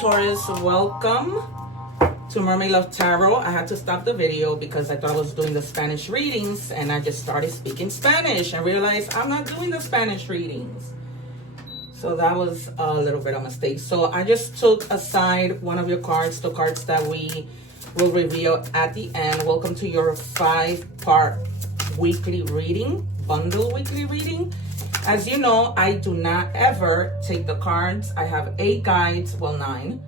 Taurus, welcome to Mermaid Love Tarot. I had to stop the video because I thought I was doing the Spanish readings and I just started speaking Spanish and realized I'm not doing the Spanish readings. So that was a little bit of a mistake. So I just took aside one of your cards, the cards that we will reveal at the end. Welcome to your 5-part weekly reading, bundle weekly reading. As you know, I do not ever take the cards. I have 8 guides, well 9.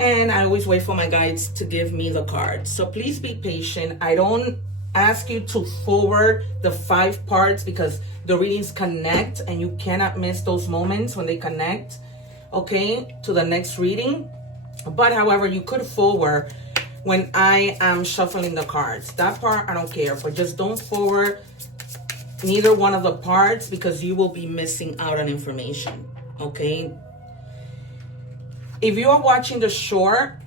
And I always wait for my guides to give me the cards. So please be patient. I don't ask you to forward the 5 parts because the readings connect and you cannot miss those moments when they connect, okay, to the next reading. But however, you could forward when I am shuffling the cards. That part I don't care for. Just don't forward neither one of the parts because you will be missing out on information, okay? If you are watching the short,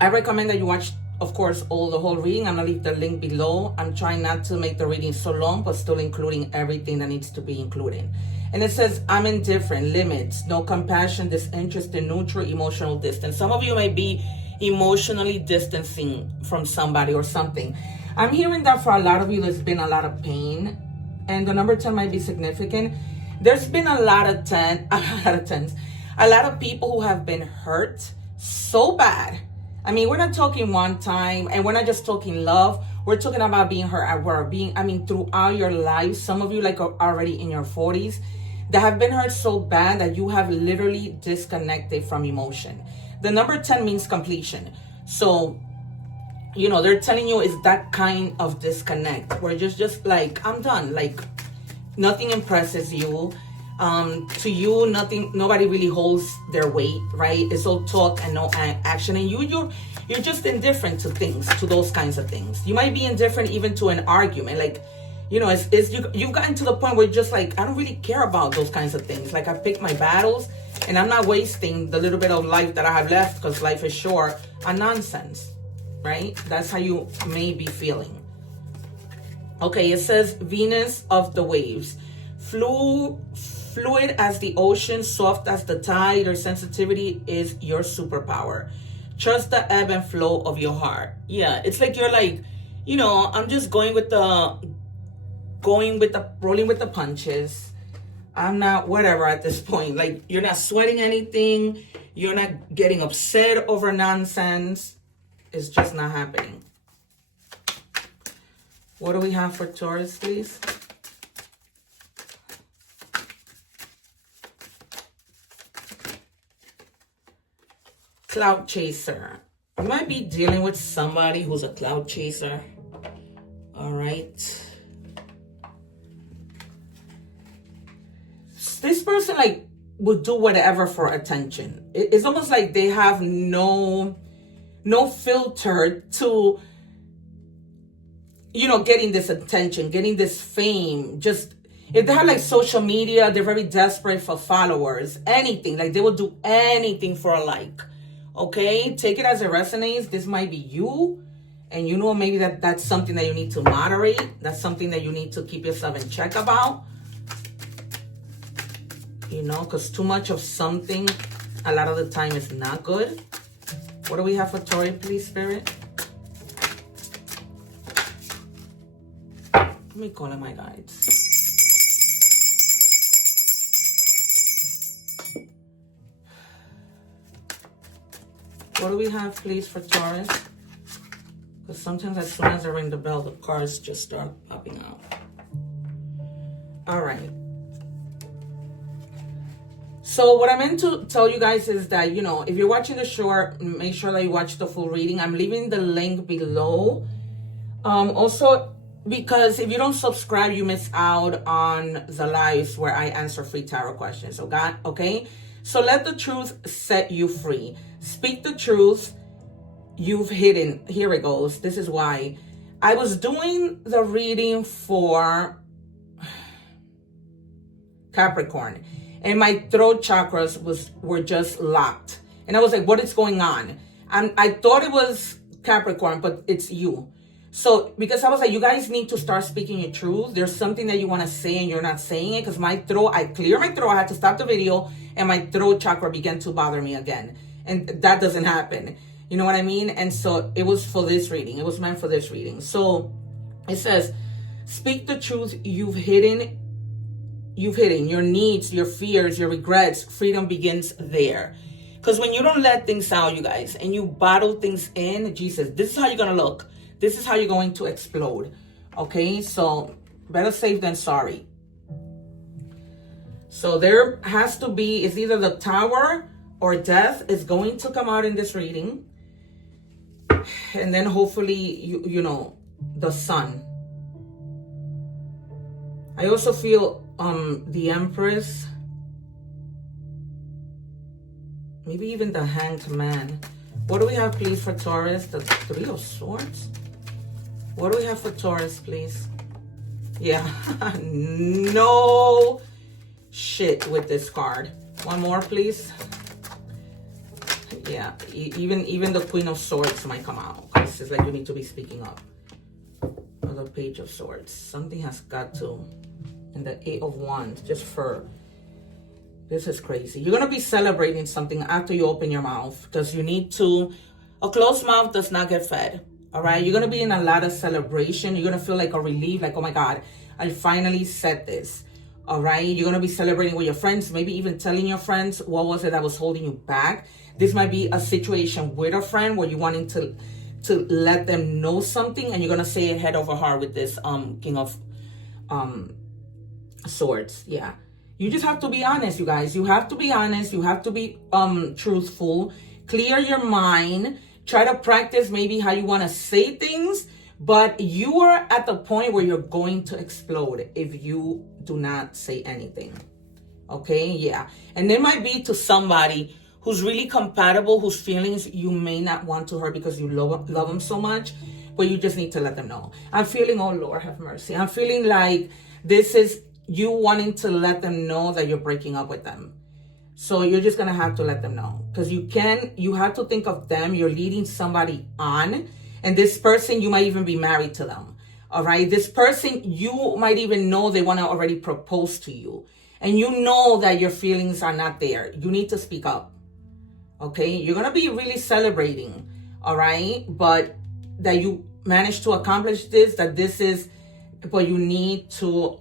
I recommend that you watch, of course, the whole reading. I'm gonna leave the link below. I'm trying not to make the reading so long, but still including everything that needs to be included. And it says, I'm indifferent, limits, no compassion, disinterested, neutral, emotional distance. Some of you may be emotionally distancing from somebody or something. I'm hearing that for a lot of you, there's been a lot of pain, and the number 10 might be significant. There's been a lot of people who have been hurt so bad. I mean, we're not talking one time, and we're not just talking love. We're talking about being hurt at work, throughout your life. Some of you like are already in your 40s that have been hurt so bad that you have literally disconnected from emotion. The number 10 means completion. So, you know, they're telling you it's that kind of disconnect where just like, I'm done. Like, nothing impresses you. To you, nobody really holds their weight, right? It's all talk and no action. And you're just indifferent to things, to those kinds of things. You might be indifferent even to an argument. Like, you know, you've gotten to the point where you're just like, I don't really care about those kinds of things. Like, I pick my battles and I'm not wasting the little bit of life that I have left because life is short on nonsense, right? That's how you may be feeling. Okay, it says Venus of the waves. Fluid as the ocean, soft as the tide, your sensitivity is your superpower. Trust the ebb and flow of your heart. Yeah, it's like you're like, you know, I'm just rolling with the punches. I'm not whatever at this point. Like, you're not sweating anything. You're not getting upset over nonsense. It's just not happening. What do we have for Taurus, please? Cloud chaser. You might be dealing with somebody who's a cloud chaser. All right. This person like would do whatever for attention. It's almost like they have no filter to, you know, getting this attention, getting this fame. Just if they have like social media, they're very desperate for followers, anything. Like, they will do anything for a like. Okay, take it as it resonates. This might be you, and you know, maybe that's something that you need to moderate. That's something that you need to keep yourself in check about. You know, because too much of something a lot of the time is not good. What do we have for Taurus, please, Spirit? Let me call in my guides. What do we have, please, for Taurus? Because sometimes as soon as I ring the bell, the cards just start popping out. All right. So what I meant to tell you guys is that, you know, if you're watching the short, make sure that you watch the full reading. I'm leaving the link below. Also, because if you don't subscribe, you miss out on the lives where I answer free tarot questions. Okay? So let the truth set you free. Speak the truth you've hidden. Here it goes. This is why. I was doing the reading for Capricorn, and my throat chakras were just locked. And I was like, what is going on? And I thought it was Capricorn, but it's you. So because I was like, you guys need to start speaking your truth. There's something that you want to say and you're not saying it, because my throat, I cleared my throat. I had to stop the video and my throat chakra began to bother me again. And that doesn't happen. You know what I mean? And so it was for this reading. It was meant for this reading. So it says, speak the truth you've hidden, your needs, your fears, your regrets. Freedom begins there. Because when you don't let things out, you guys, and you bottle things in, Jesus, this is how you're going to look. This is how you're going to explode. Okay? So better safe than sorry. So there has to be, it's either the Tower or death is going to come out in this reading. And then hopefully, you know, the Sun. I also feel the Empress. Maybe even the Hanged Man. What do we have, please, for Taurus? The Three of Swords? What do we have for Taurus, please? Yeah. No shit with this card. One more, please. Yeah. Even the Queen of Swords might come out. This is like you need to be speaking up. Or the Page of Swords. Something has got to. And the Eight of Wands. Just for... This is crazy. You're going to be celebrating something after you open your mouth. Because you need to... A closed mouth does not get fed. All right? You're going to be in a lot of celebration. You're going to feel like a relief. Like, oh my God, I finally said this. All right? You're going to be celebrating with your friends. Maybe even telling your friends what was it that was holding you back. This might be a situation with a friend where you're wanting to let them know something. And you're going to say it head over heart with this King of Swords. Yeah. You just have to be honest, you guys. You have to be honest. You have to be truthful. Clear your mind. Try to practice maybe how you want to say things. But you are at the point where you're going to explode if you do not say anything. Okay? Yeah. And it might be to somebody who's really compatible, whose feelings you may not want to hurt because you love them so much. But you just need to let them know. I'm feeling, oh Lord, have mercy. I'm feeling like this is... you wanting to let them know that you're breaking up with them. So you're just going to have to let them know. Because you have to think of them. You're leading somebody on. And this person, you might even be married to them. All right. This person, you might even know they want to already propose to you. And you know that your feelings are not there. You need to speak up. Okay. You're going to be really celebrating. All right. But that you managed to accomplish this, that this is, but you need to,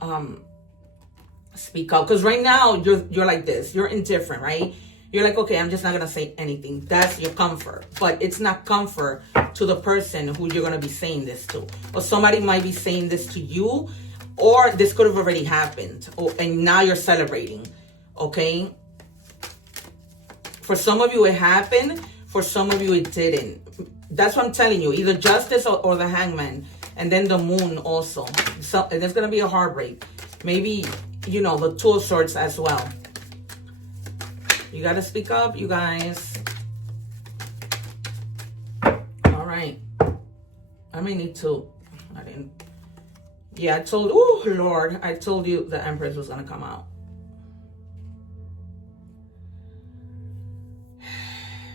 speak up. Because right now you're like this, you're indifferent, right? You're like, okay, I'm just not gonna say anything. That's your comfort, but it's not comfort to the person who you're gonna be saying this to. Or somebody might be saying this to you, or this could have already happened, and now you're celebrating. Okay, for some of you it happened, for some of you it didn't. That's what I'm telling you, either Justice or the Hangman. And then the Moon also. So there's gonna be a heartbreak. Maybe, you know, the Two of Swords as well. You got to speak up, you guys. All right. I may need to. I didn't. Yeah, I told. Oh, Lord. I told you the Empress was going to come out.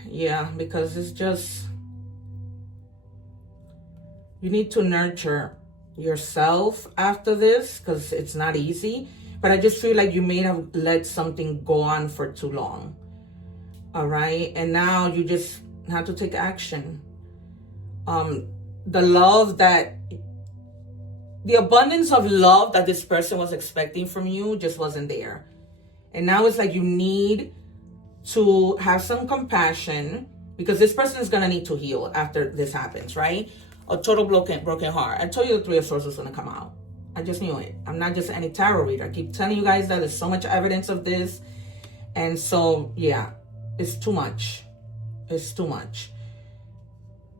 Yeah, because it's just. You need to nurture yourself after this because it's not easy. But I just feel like you may have let something go on for too long. All right. And now you just have to take action. The love that, the abundance of love that this person was expecting from you just wasn't there. And now it's like you need to have some compassion because this person is going to need to heal after this happens, right? A total broken heart. I told you the Three of Swords was going to come out. I just knew it. I'm not just any tarot reader. I keep telling you guys that there's so much evidence of this. And so, yeah, it's too much. It's too much.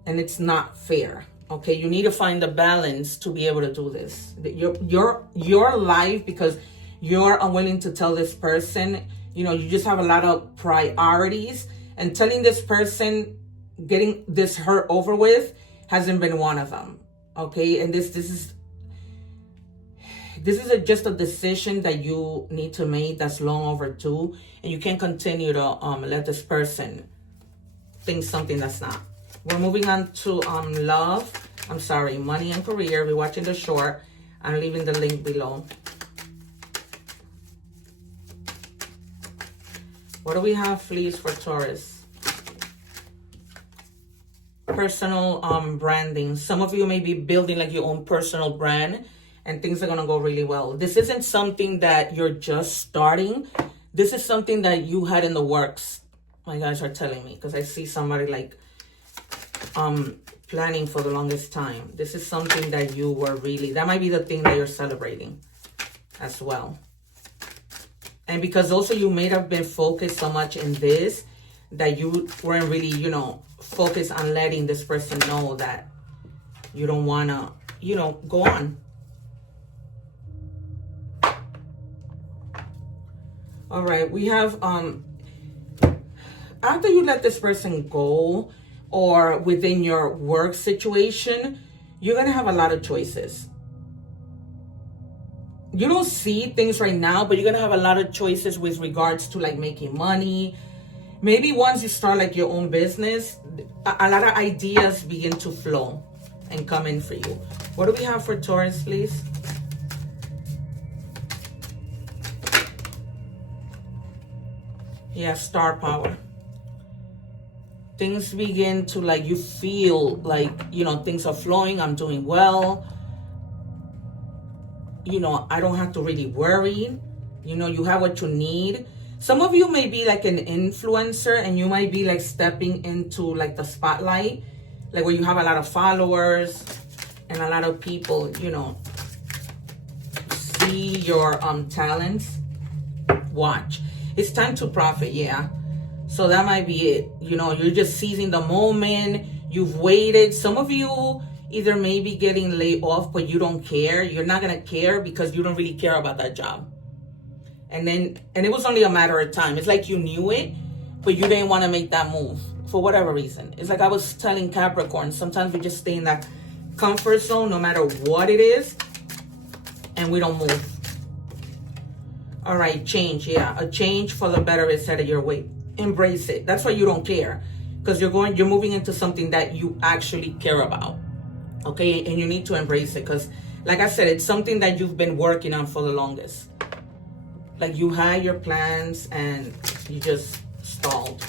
And it's not fair. Okay, you need to find the balance to be able to do this. Your life, because you're unwilling to tell this person, you know, you just have a lot of priorities. And telling this person, getting this hurt over with, hasn't been one of them. Okay, and this is just a decision that you need to make that's long overdue, and you can't continue to let this person think something that's not. We're moving on to love. I'm sorry, money and career. We're watching the short. I'm leaving the link below. What do we have, please, for Taurus? Personal branding. Some of you may be building like your own personal brand, and things are going to go really well. This isn't something that you're just starting. This is something that you had in the works. My guys are telling me, because I see somebody like planning for the longest time. This is something that you were really, that might be the thing that you're celebrating as well. And because also you may have been focused so much in this that you weren't really, you know, focused on letting this person know that you don't want to, you know, go on. All right, we have, after you let this person go or within your work situation, you're going to have a lot of choices. You don't see things right now, but you're going to have a lot of choices with regards to like making money. Maybe once you start like your own business, a lot of ideas begin to flow and come in for you. What do we have for Taurus, please? Yeah, star power. Things begin to like, you feel like, you know, things are flowing. I'm doing well. You know, I don't have to really worry. You know, you have what you need. Some of you may be like an influencer and you might be like stepping into like the spotlight, like where you have a lot of followers and a lot of people, you know, see your talents. Watch. It's time to profit, yeah. So that might be it. You know, you're just seizing the moment. You've waited. Some of you either maybe getting laid off, but you don't care. You're not going to care because you don't really care about that job. And it was only a matter of time. It's like you knew it, but you didn't want to make that move for whatever reason. It's like I was telling Capricorn, sometimes we just stay in that comfort zone no matter what it is, and we don't move. All right, change, yeah. A change for the better is headed your way. Embrace it. That's why you don't care, because you're moving into something that you actually care about. Okay, and you need to embrace it because, like I said, it's something that you've been working on for the longest. Like you had your plans and you just stalled.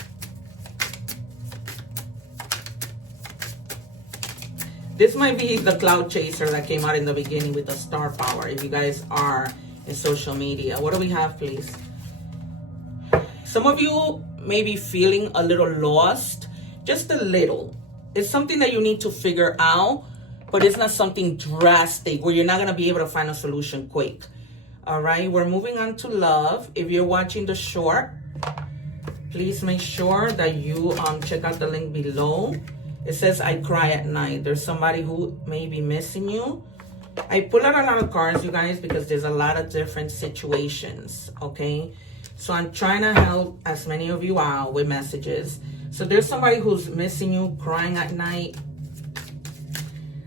This might be the cloud chaser that came out in the beginning with the star power. If you guys are in social media, what do we have, please? Some of you may be feeling a little lost, just a little. It's something that you need to figure out, but it's not something drastic where you're not going to be able to find a solution quick. All right, we're moving on to love. If you're watching the short, please make sure that you check out the link below. It says, I cry at night. There's somebody who may be missing you. I pull out a lot of cards, you guys, because there's a lot of different situations, okay? So I'm trying to help as many of you out with messages. So there's somebody who's missing you, crying at night.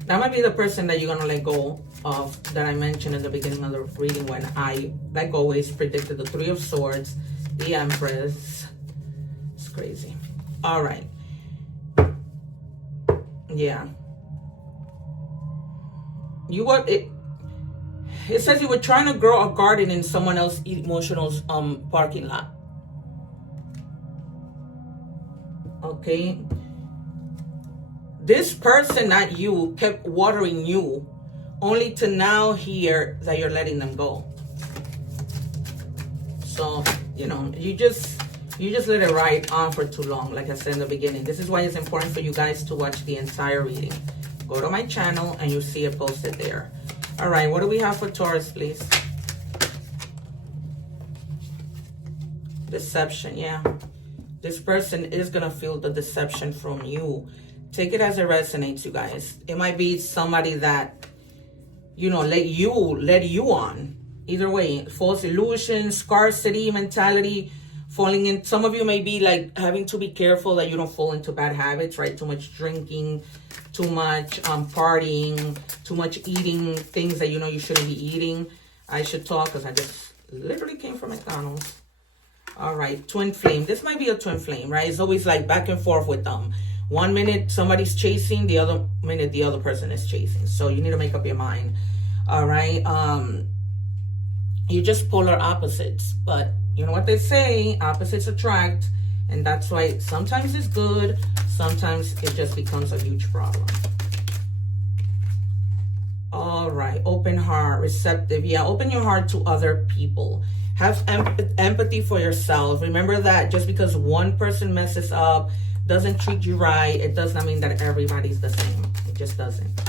That might be the person that you're going to let go of that I mentioned in the beginning of the reading when I, like always, predicted the Three of Swords, the Empress. It's crazy. All right. Yeah. It says you were trying to grow a garden in someone else's emotional parking lot. Okay. This person, not you, kept watering you only to now hear that you're letting them go. So, you know, you just let it ride on for too long, like I said in the beginning. This is why it's important for you guys to watch the entire reading. Go to my channel and you'll see it posted there. All right, what do we have for Taurus, please? Deception, yeah. This person is going to feel the deception from you. Take it as it resonates, you guys. It might be somebody that, you know, led you on. Either way, false illusion, scarcity mentality, falling in. Some of you may be like having to be careful that you don't fall into bad habits, right? Too much drinking, too much partying, too much eating things that you know you shouldn't be eating. I should talk because I just literally came from McDonald's. All right, twin flame. This might be a twin flame, right? It's always like back and forth with them. 1 minute somebody's chasing, the other minute the other person is chasing. So you need to make up your mind. All right. You're just polar opposites, but you know what they say, opposites attract. And that's why sometimes it's good, sometimes it just becomes a huge problem. All right, open heart, receptive. Yeah, open your heart to other people. Have empathy for yourself. Remember that just because one person messes up, doesn't treat you right, it does not mean that everybody's the same. It just doesn't.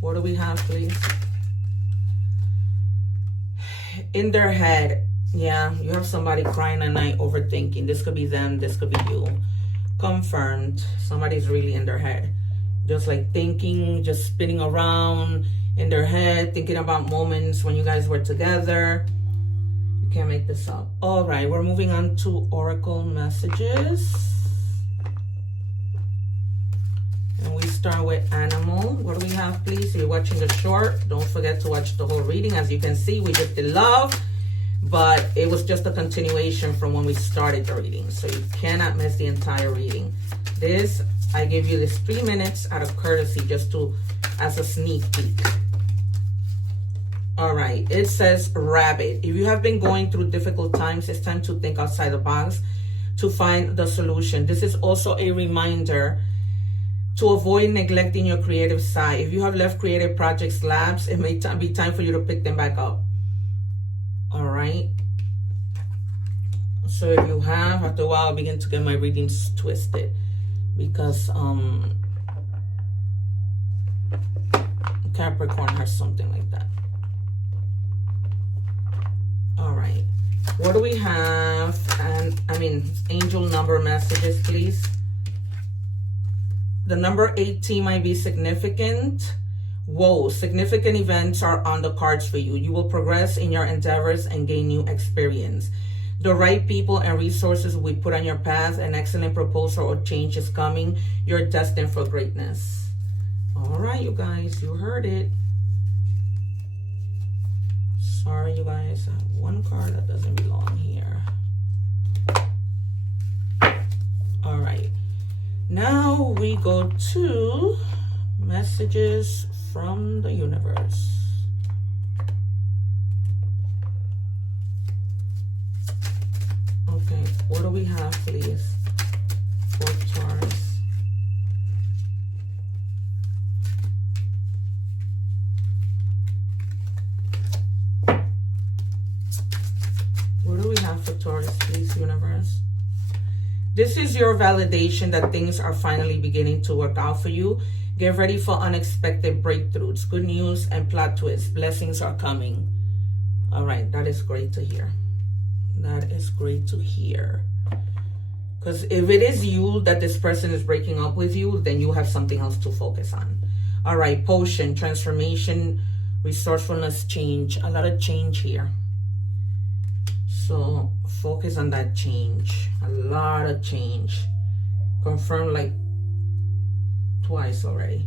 What do we have, please? In their head. Yeah, you have somebody crying at night, overthinking. This could be them, this could be you. Confirmed. Somebody's really in their head. Just like thinking, just spinning around in their head, thinking about moments when you guys were together. You can't make this up. All right, we're moving on to oracle messages. And we start with animal. What do we have, please? If you're watching the short, don't forget to watch the whole reading. As you can see, we just did love, but it was just a continuation from when we started the reading. So you cannot miss the entire reading. This, I give you this 3 minutes out of courtesy, just to, as a sneak peek. All right, it says rabbit. If you have been going through difficult times, it's time to think outside the box to find the solution. This is also a reminder to avoid neglecting your creative side. If you have left creative projects lapse, it may be time for you to pick them back up. All right. So if you have, after a while, I begin to get my readings twisted because Capricorn has something like that. All right. What do we have? And I mean, angel number messages, please. The number 18 might be significant. Whoa, significant events are on the cards for you. You will progress in your endeavors and gain new experience. The right people and resources will be put on your path. An excellent proposal or change is coming. You're destined for greatness. All right, you guys, you heard it. Sorry, you guys, I have one card that doesn't belong here. All right. Now we go to messages from the universe. Okay, what do we have, please, for Taurus? What do we have for Taurus, please, universe? This is your validation that things are finally beginning to work out for you. Get ready for unexpected breakthroughs, good news, and plot twists. Blessings are coming. All right, that is great to hear. That is great to hear. Because if it is you that this person is breaking up with you, then you have something else to focus on. All right, potion, transformation, resourcefulness, change. A lot of change here. So focus on that change. A lot of change. Confirm like twice already.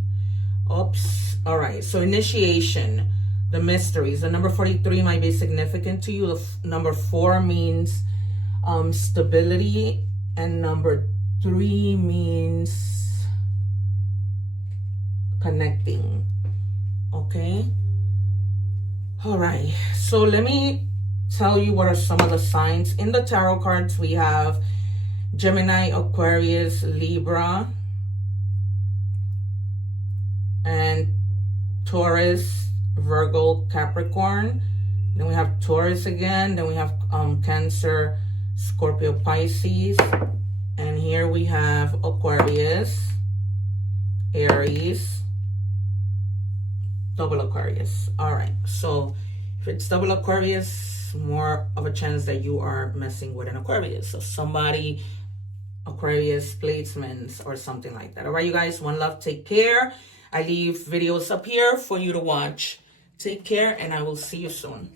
Oops. All right. So initiation, the mysteries. The number 43 might be significant to you. The number 4 means stability, and number 3 means connecting. Okay. All right. So let me tell you what are some of the signs. In the tarot cards, we have Gemini, Aquarius, Libra, and Taurus, Virgo, Capricorn. Then we have Taurus again. Then we have Cancer, Scorpio, Pisces. And here we have Aquarius, Aries, double Aquarius. All right. So if it's double Aquarius, more of a chance that you are messing with an Aquarius. So somebody, Aquarius placements or something like that. All right, you guys, one love, take care. I leave videos up here for you to watch. Take care, and I will see you soon.